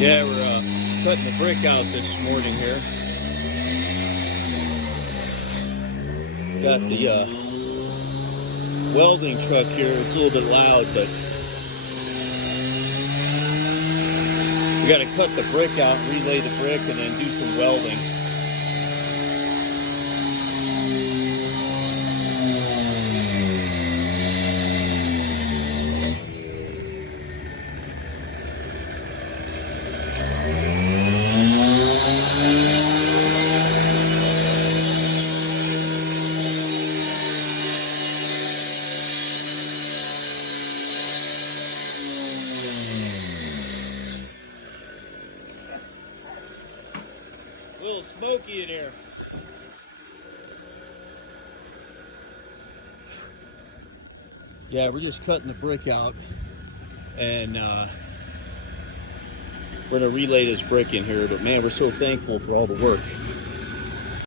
Yeah, we're cutting the brick out this morning here. Got the welding truck here. It's a little bit loud, but we got to cut the brick out, relay the brick, and then do some welding. A little smoky in here. Yeah, we're just cutting the brick out, and we're gonna relay this brick in here. But man, we're so thankful for all the work.